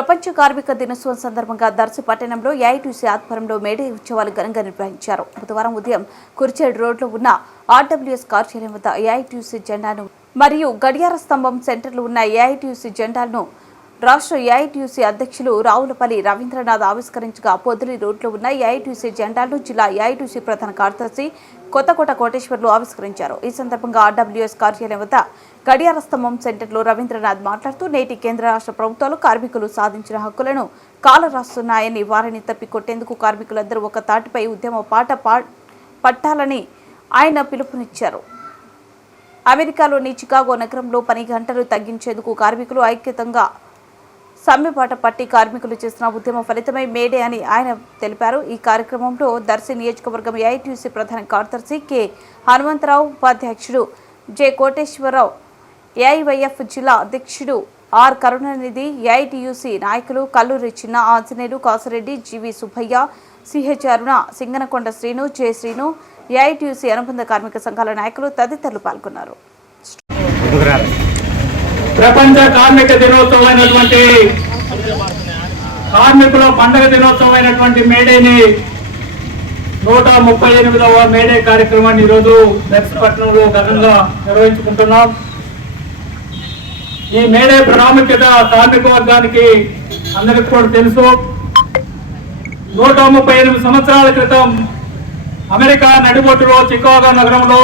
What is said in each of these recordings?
ప్రపంచ కార్మిక దినోత్సవం సందర్భంగా దర్శి పట్టణంలో ఏఐటీసీ ఆధ్వర్యంలో మేడే ఉత్సవాలు ఘనంగా నిర్వహించారు. బుధవారం ఉదయం కురిచేడు రోడ్లో ఉన్న ఆర్డబ్ల్యూఎస్ కార్యాలయం వద్ద ఏఐటీసీ జెండాను మరియు గడియార స్తంభం సెంటర్లో ఉన్న ఏఐటీసీ జెండాలను రాష్ట్ర ఏఐటీయూసీ అధ్యక్షులు రావులపల్లి రవీంద్రనాథ్ ఆవిష్కరించగా పొదిలి రోడ్లో ఉన్న ఏఐటీయూసీ జెండాలను జిల్లా ఏఐటీయూసీ ప్రధాన కార్యదర్శి కొత్తకోట కోటేశ్వర్లు ఆవిష్కరించారు. ఈ సందర్భంగా ఆర్డబ్ల్యూఎస్ కార్యాలయం వద్ద గడియార స్తంభం సెంటర్లో రవీంద్రనాథ్ మాట్లాడుతూ నేటి కేంద్ర రాష్ట్ర ప్రభుత్వాలు కార్మికులు సాధించిన హక్కులను కాలరాస్తున్నాయని వారిని తప్పికొట్టేందుకు కార్మికులందరూ ఒక తాటిపై ఉద్యమ పాట పా- పట్టాలని ఆయన పిలుపునిచ్చారు. అమెరికాలోని చికాగో నగరంలో పని గంటలు తగ్గించేందుకు కార్మికులు ఐక్యతంగా సమ్మెపాట పట్టి కార్మికులు చేసిన ఉద్యమ ఫలితమై మేడే అని ఆయన తెలిపారు. ఈ కార్యక్రమంలో దర్శి నియోజకవర్గం ఏఐటీసీ ప్రధాన కార్యదర్శి కె. హనుమంతరావు ఉపాధ్యక్షుడు జె. కోటేశ్వరరావు ఏఐవైఎఫ్ జిల్లా అధ్యక్షుడు ఆర్. కరుణానిధి ఏఐటీయూసీ నాయకులు Kalluri Chinna Anjaneyulu Kasireddy G V Subbaiah CH Aruna Singanakonda Srinu J. Srinu AITUC అనుబంధ కార్మిక సంఘాల నాయకులు తదితరులు పాల్గొన్నారు. ప్రపంచ కార్మిక దినోత్సవం అయినటువంటి కార్మికుల పండగ దినోత్సవం అయినటువంటి మేడేని నూట ముప్పై ఎనిమిదవ మేడే కార్యక్రమాన్ని ఈరోజు దక్షిణపట్నంలో ఘనంగా నిర్వహించుకుంటున్నాం. ఈ మేడే ప్రాముఖ్యత కార్మిక వర్గానికి అందరికీ కూడా తెలుసు. నూట ముప్పై ఎనిమిది సంవత్సరాల క్రితం అమెరికా నడిబొట్టులో చికాగో నగరంలో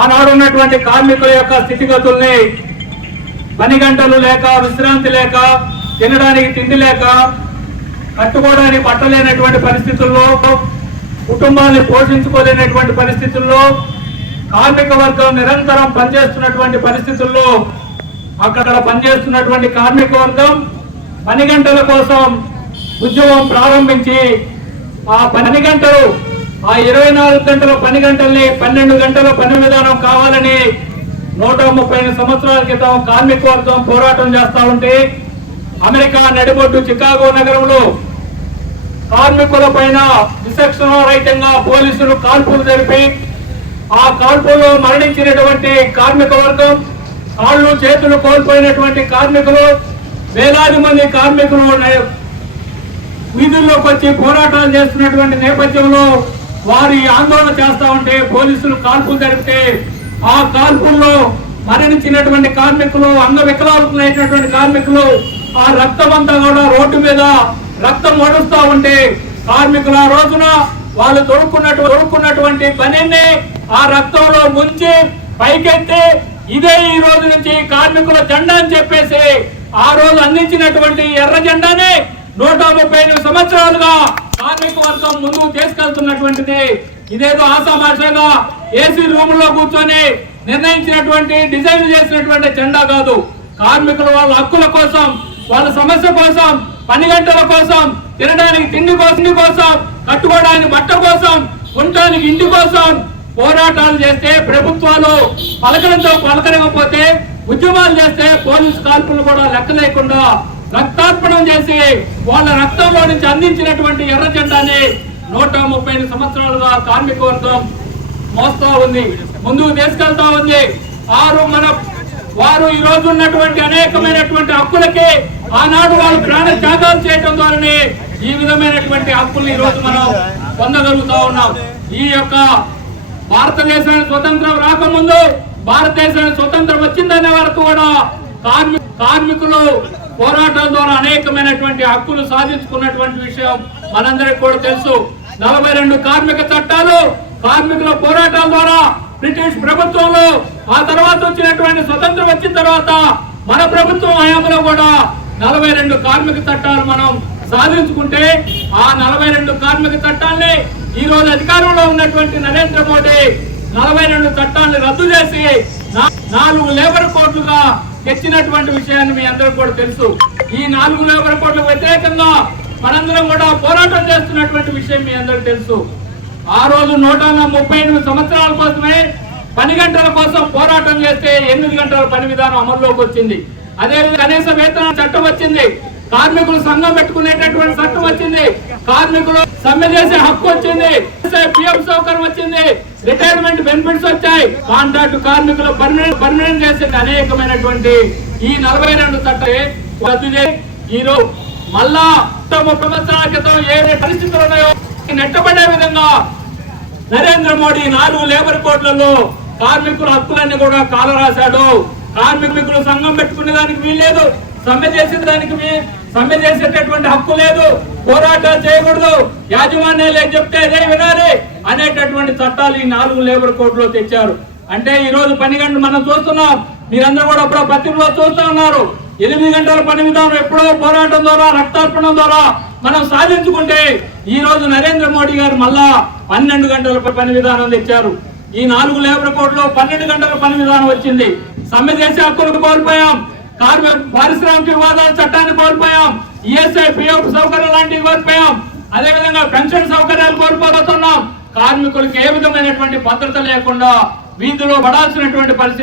ఆనాడు ఉన్నటువంటి కార్మికుల యొక్క స్థితిగతుల్ని పని గంటలు లేక విశ్రాంతి లేక తినడానికి తిండి లేక కట్టుకోవడానికి పట్టలేనటువంటి పరిస్థితుల్లో కుటుంబాన్ని పోషించుకోలేనటువంటి పరిస్థితుల్లో కార్మిక వర్గం నిరంతరం పనిచేస్తున్నటువంటి పరిస్థితుల్లో అక్కడ పనిచేస్తున్నటువంటి కార్మిక వర్గం పని గంటల కోసం ఉద్యోగం ప్రారంభించి ఆ పని గంటలు ఆ ఇరవై నాలుగు గంటల పని గంటల్ని పన్నెండు గంటల పని విధానం కావాలని నూట ముప్పై ఎనిమిది సంవత్సరాల క్రితం కార్మిక వర్గం పోరాటం చేస్తా ఉంటే అమెరికా నడిబొడ్డు చికాగో నగరంలో కార్మికుల పైన విచక్షణ రహితంగా పోలీసులు కాల్పులు జరిపి ఆ కాల్పుల్లో మరణించినటువంటి కార్మిక వర్గం కాళ్ళు చేతులు కోల్పోయినటువంటి కార్మికులు వేలాది మంది కార్మికులు వీధుల్లోకి వచ్చి పోరాటాలు చేస్తున్నటువంటి నేపథ్యంలో వారి ఆందోళన చేస్తా ఉంటే పోలీసులు కాల్పులు జరిపితే ఆ కాల్పుల్లో మరణించినటువంటి కార్మికులు అంగవికలాలైనటువంటి కార్మికులు ఆ రక్తం అంతా కూడా రోడ్డు మీద రక్తం ఓడుస్తా ఉంటే కార్మికులు ఆ రోజున వాళ్ళు తొడుక్కున్నట్టు తొడుక్కున్నటువంటి పనిని ఆ రక్తంలో ముంచి పైకెత్తి ఇదే ఈ రోజు నుంచి కార్మికుల జెండా అని చెప్పేసి ఆ రోజు అందించినటువంటి ఎర్ర జెండానే నూట ముప్పై ఎనిమిది సంవత్సరాలుగా కార్మిక వర్గం ముందుకు తీసుకెళ్తున్నటువంటిది. ఇదేదో ఆశామాషగా ఏసీ రూమ్లో కూర్చొని నిర్ణయించినటువంటి డిజైన్ చేసినటువంటి జెండా కాదు. కార్మికుల వాళ్ళ హక్కుల కోసం వాళ్ళ సమస్య కోసం పని గంటల కోసం తినడానికి తిండి కోసం కోసం కట్టుకోవడానికి బట్ట కోసం ఉండటానికి ఇంటి కోసం పోరాటాలు చేస్తే ప్రభుత్వాలు పలకడంతో పలకరకపోతే ఉద్యమాలు చేస్తే పోలీసు కాల్పులు కూడా లెక్క లేకుండా రక్తార్పణం చేసి వాళ్ళ రక్తంలో నుంచి అందించినటువంటి ఎర్ర జెండాని నూట ముప్పై ఐదు సంవత్సరాలుగా కార్మిక వర్గం మోస్తా ఉంది. ముందుకు తీసుకెళ్తా ఉంది. వారు మన వారు ఈ రోజు ఉన్నటువంటి అనేకమైనటువంటి హక్కులకి ఆనాడు వాళ్ళు ప్రాణ త్యాగాలు చేయడం ద్వారానే ఈ విధమైనటువంటి హక్కుల్ని ఈ రోజు మనం పొందగలుగుతా ఉన్నాం. ఈ యొక్క భారతదేశానికి స్వతంత్రం రాకముందు భారతదేశానికి స్వతంత్రం వచ్చిందనే వరకు కూడా కార్మి కార్మికులు పోరాటం ద్వారా అనేకమైనటువంటి హక్కులు సాధించుకున్నటువంటి విషయం మనందరికి కూడా తెలుసు. నలభై రెండు కార్మిక చట్టాలు కార్మికుల పోరాటాల ద్వారా బ్రిటిష్ ప్రభుత్వంలో ఆ తర్వాత వచ్చినటువంటి స్వతంత్రం వచ్చిన తర్వాత మన ప్రభుత్వం హయాంలో కూడా నలభై రెండు కార్మిక చట్టాలు మనం సాధించుకుంటే ఆ నలభై రెండు కార్మిక చట్టాల్ని ఈ రోజు అధికారంలో ఉన్నటువంటి నరేంద్ర మోడీ నలభై రెండు చట్టాలను రద్దు చేసి నా- నాలుగు లేబర్ కోర్టుగా తెచ్చినటువంటి విషయాన్ని మీ అందరూ కూడా తెలుసు. ఈ నాలుగు లేబర్ కోట్లకు వ్యతిరేకంగా మనందరం కూడా పోరాటం చేస్తున్నటువంటి విషయం మీ అందరూ తెలుసు. ఆ రోజు నూట ముప్పై ఎనిమిది సంవత్సరాల కోసమే పని గంటల కోసం పోరాటం చేస్తే ఎనిమిది గంటల పని విధానం అమల్లోకి వచ్చింది. అదే కనీస వేతన చట్టం వచ్చింది. కార్మికులు సంఘం పెట్టుకునేటటువంటి చట్టం వచ్చింది. కార్మికులు సమ్మె చేసే హక్కు వచ్చింది. పిఎం సౌకర్యం వచ్చింది. రిటైర్మెంట్ బెనిఫిట్స్ వచ్చాయి. కాంట్రాక్ట్ కార్మికులు పర్మనెంట్ పర్మనెంట్ చేసే అనేకమైనటువంటి ఈ నలభై రెండు చట్టాలు రద్దు చేసి ఈరోజు మళ్ళా ముప్పై సంవత్సరాల క్రితం ఏ పరిస్థితులు ఉన్నాయో నెట్టబడే విధంగా నరేంద్ర మోడీ నాలుగు లేబర్ కోడ్లలో కార్మికుల హక్కులన్నీ కూడా కాలరాశాడు. కార్మికులు సంఘం పెట్టుకునే దానికి వీల్లేదు. సమ్మె చేసే దానికి మీ సమ్మె చేసేటటువంటి హక్కు లేదు. పోరాటాలు చేయకూడదు. యాజమాన్యాలు ఏం చెప్తే అదే వినాలి అనేటటువంటి చట్టాలు ఈ నాలుగు లేబర్ కోడ్లో తెచ్చారు. అంటే ఈ రోజు పని గంటలు మనం చూస్తున్నాం. మీరందరూ కూడా ఇప్పుడు పత్రికలో చూస్తూ ఉన్నారు. ఎనిమిది గంటల పని విధానం ఎప్పుడో పోరాటం ద్వారా రక్తార్పణం ద్వారా మనం సాధించుకుంటే ఈ రోజు నరేంద్ర మోడీ గారు మళ్ళా పన్నెండు గంటల పని విధానం తెచ్చారు. ఈ నాలుగు లేబర్ కోడ్లో పన్నెండు గంటల పని విధానం వచ్చింది. సమ్మె చేసే హక్కులు కోల్పోయాం. పారిశ్రామిక వివాదాల చట్టాన్ని కోల్పోయాం. ఈఎస్ఐ పిఎఫ్ సౌకర్యం లాంటివి కోల్పోయాం. అదేవిధంగా పెన్షన్ సౌకర్యాలు కోల్పోతున్నాం కార్మికులకు ఏ విధమైనటువంటి భద్రత లేకుండా వీధిలో పడాల్సినటువంటి పరిస్థితి